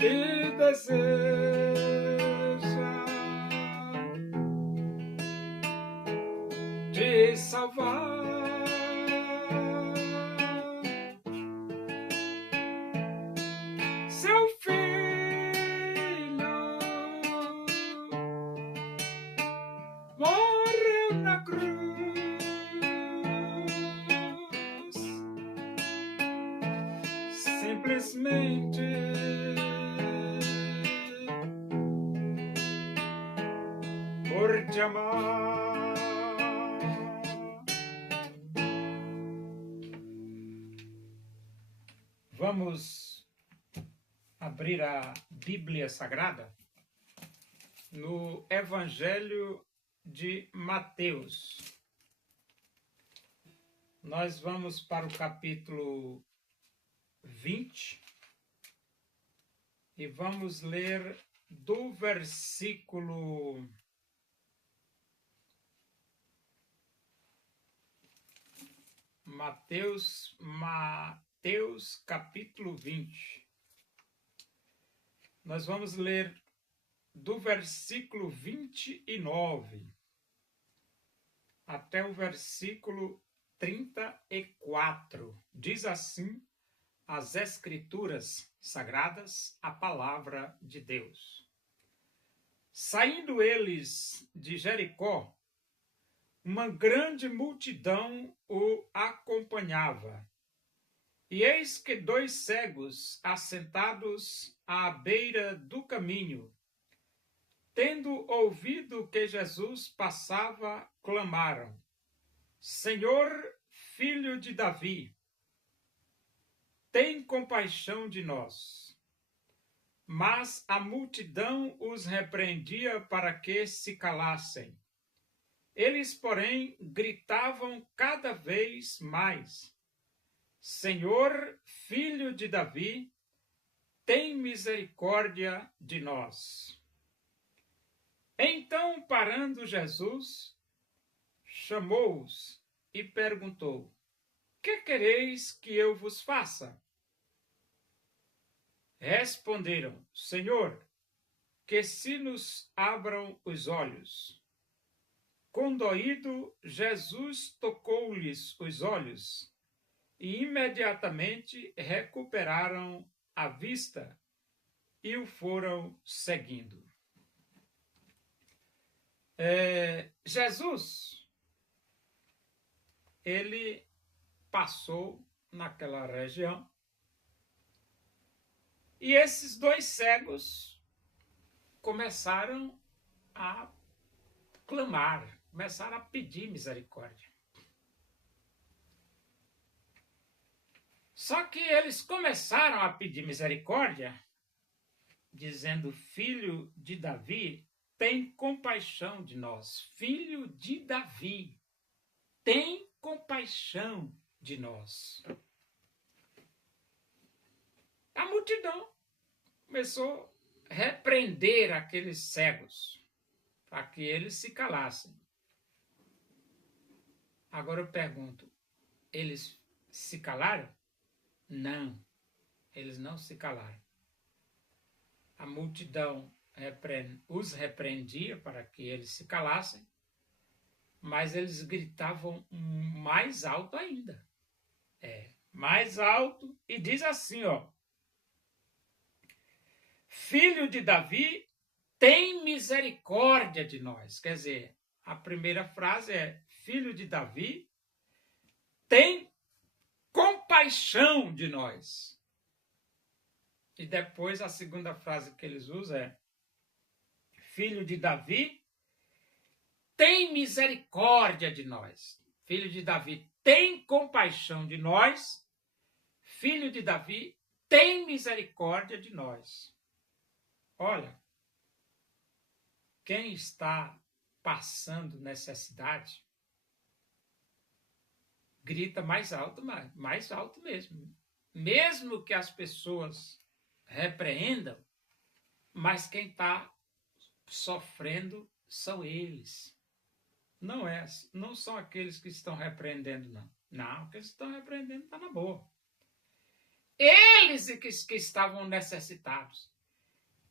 e deseja te salvar. Seu filho morreu na cruz, simplesmente por te amar. Vamos abrir a Bíblia Sagrada no Evangelho de Mateus. Nós vamos para o capítulo 20 e vamos ler do versículo Mateus capítulo 20. Nós vamos ler do versículo 29 até o versículo 34. Diz assim as Escrituras Sagradas, a palavra de Deus. Saindo eles de Jericó, uma grande multidão o acompanhava. E eis que dois cegos, assentados à beira do caminho, tendo ouvido que Jesus passava, clamaram: Senhor, filho de Davi, tem compaixão de nós. Mas a multidão os repreendia para que se calassem. Eles, porém, gritavam cada vez mais: Senhor, filho de Davi, tem misericórdia de nós. Então, parando Jesus, chamou-os e perguntou: Que quereis que eu vos faça? Responderam: Senhor, que se nos abram os olhos. Condoído, Jesus tocou-lhes os olhos e imediatamente recuperaram a vista e o foram seguindo. Jesus, ele passou naquela região e esses dois cegos começaram a clamar, começaram a pedir misericórdia. Só que eles começaram a pedir misericórdia, dizendo: Filho de Davi, tem compaixão de nós. Filho de Davi, tem compaixão de nós. A multidão começou a repreender aqueles cegos, para que eles se calassem. Agora eu pergunto, eles se calaram? Não, eles não se calaram. A multidão os repreendia para que eles se calassem, mas eles gritavam mais alto ainda. Mais alto, e diz assim, Filho de Davi, tem misericórdia de nós. Quer dizer, a primeira frase é: Filho de Davi, tem compaixão de nós. E depois a segunda frase que eles usam é: Filho de Davi, tem misericórdia de nós. Filho de Davi, tem compaixão de nós. Filho de Davi, tem misericórdia de nós. Olha, quem está passando necessidade, grita mais alto mesmo. Mesmo que as pessoas repreendam, mas quem está sofrendo são eles. Não são aqueles que estão repreendendo, não. Não, aqueles que estão repreendendo estão na boa. Eles que estavam necessitados.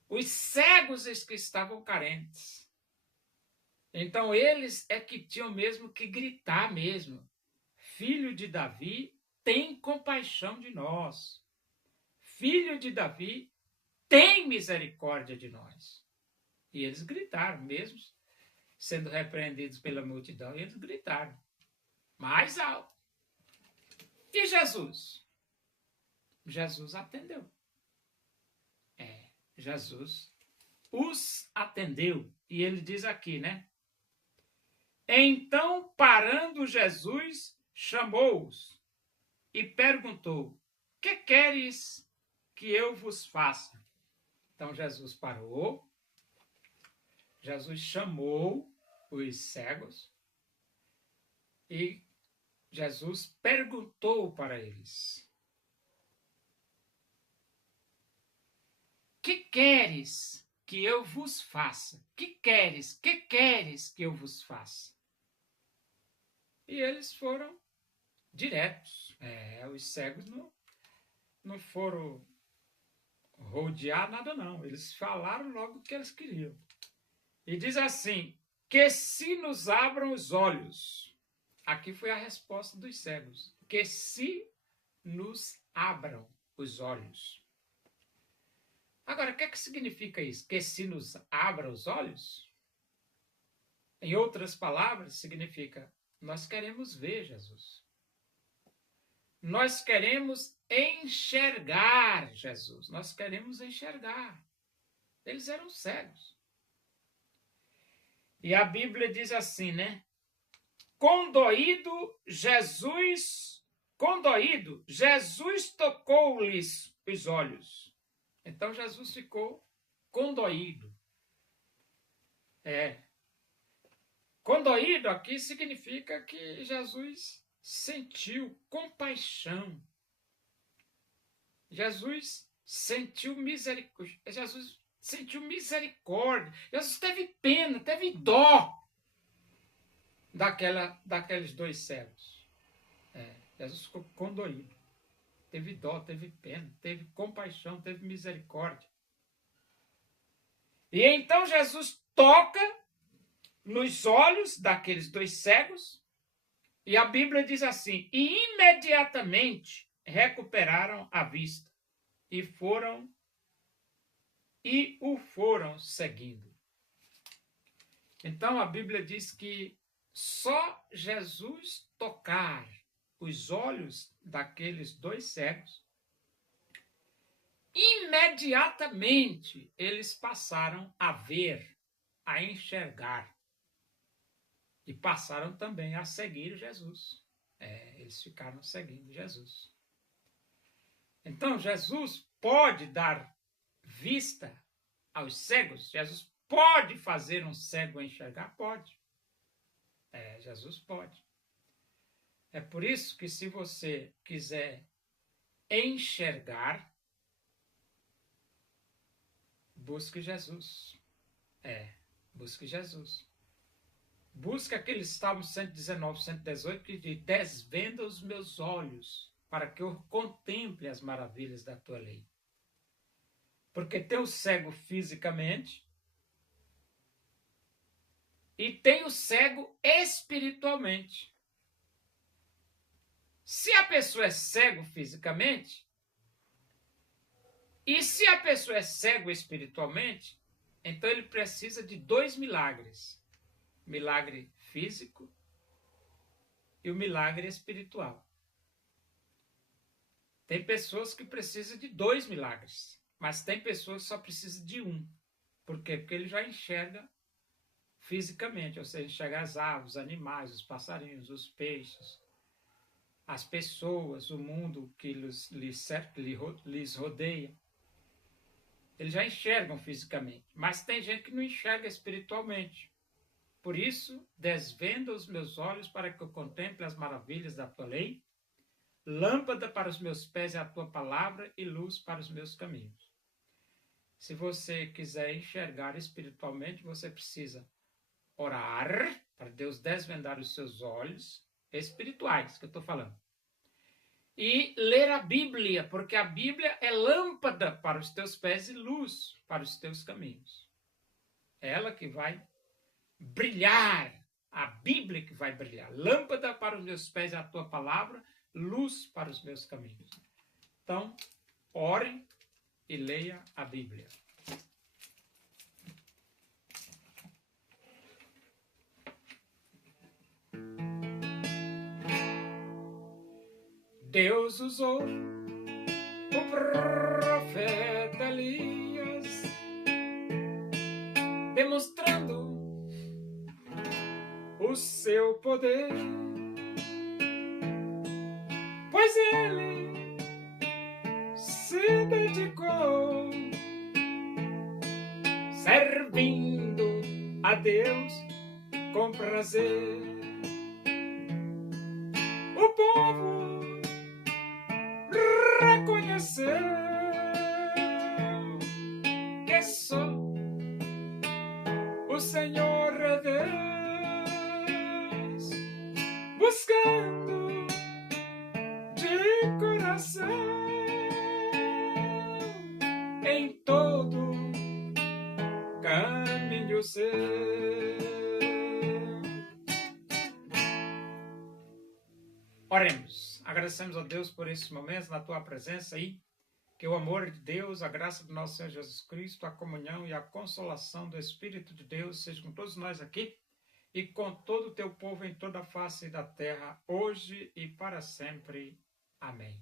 Os cegos que estavam carentes. Então eles é que tinham mesmo que gritar mesmo. Filho de Davi, tem compaixão de nós. Filho de Davi, tem misericórdia de nós. E eles gritaram, mesmo sendo repreendidos pela multidão, eles gritaram mais alto. E Jesus? Jesus atendeu. Jesus os atendeu. E ele diz aqui, né? Então, parando Jesus, chamou-os e perguntou: que queres que eu vos faça? Então, Jesus parou, Jesus chamou os cegos e Jesus perguntou para eles: que queres que eu vos faça? Que queres que eu vos faça? E eles foram diretos. Os cegos não foram rodear nada, não. Eles falaram logo o que eles queriam. E diz assim, que se nos abram os olhos. Aqui foi a resposta dos cegos. Que se nos abram os olhos. Agora, o que é que significa isso? Que se nos abra os olhos? Em outras palavras, significa nós queremos ver Jesus. Nós queremos enxergar Jesus. Nós queremos enxergar. Eles eram cegos. E a Bíblia diz assim, né? Condoído, Jesus tocou-lhes os olhos. Então Jesus ficou condoído. Condoído aqui significa que Jesus sentiu compaixão. Jesus sentiu misericórdia. Jesus sentiu misericórdia. Jesus teve pena, teve dó daqueles dois cegos. Jesus ficou condoído. Teve dó, teve pena, teve compaixão, teve misericórdia. E então Jesus toca nos olhos daqueles dois cegos, e a Bíblia diz assim, e imediatamente recuperaram a vista, e o foram seguindo. Então a Bíblia diz que só Jesus tocar os olhos daqueles dois cegos, imediatamente eles passaram a ver, a enxergar. E passaram também a seguir Jesus. Eles ficaram seguindo Jesus. Então, Jesus pode dar vista aos cegos? Jesus pode fazer um cego enxergar? Pode. Jesus pode. É por isso que se você quiser enxergar, busque Jesus. Busque Jesus. Busque aquele Salmo 119, 118, que diz, desvenda os meus olhos, para que eu contemple as maravilhas da tua lei. Porque tem o cego fisicamente e tem o cego espiritualmente. Se a pessoa é cego fisicamente, e se a pessoa é cego espiritualmente, então ele precisa de 2 milagres. Milagre físico e o milagre espiritual. Tem pessoas que precisam de 2 milagres, mas tem pessoas que só precisam de 1. Por quê? Porque ele já enxerga fisicamente, ou seja, enxerga as aves, os animais, os passarinhos, os peixes, as pessoas, o mundo que lhes rodeia. Eles já enxergam fisicamente, mas tem gente que não enxerga espiritualmente. Por isso, desvenda os meus olhos para que eu contemple as maravilhas da tua lei. Lâmpada para os meus pés é a tua palavra e luz para os meus caminhos. Se você quiser enxergar espiritualmente, você precisa orar para Deus desvendar os seus olhos espirituais, que eu estou falando. e ler a Bíblia, porque a Bíblia é lâmpada para os teus pés e luz para os teus caminhos. É ela que vai brilhar, a Bíblia que vai brilhar. Lâmpada para os meus pés é a tua palavra, luz para os meus caminhos. Então, ore e leia a Bíblia. Deus usou o profeta Elias, demonstrando o seu poder, pois ele se dedicou servindo a Deus com prazer. O povo reconheceu que só o Senhor é Deus, buscando de coração em todo caminho seu. Oremos. Agradecemos a Deus por esses momentos na tua presença aí. Que o amor de Deus, a graça do nosso Senhor Jesus Cristo, a comunhão e a consolação do Espírito de Deus seja com todos nós aqui e com todo o teu povo em toda a face da terra, hoje e para sempre. Amém.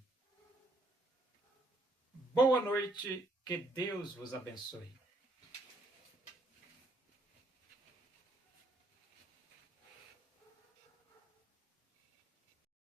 Boa noite, que Deus vos abençoe.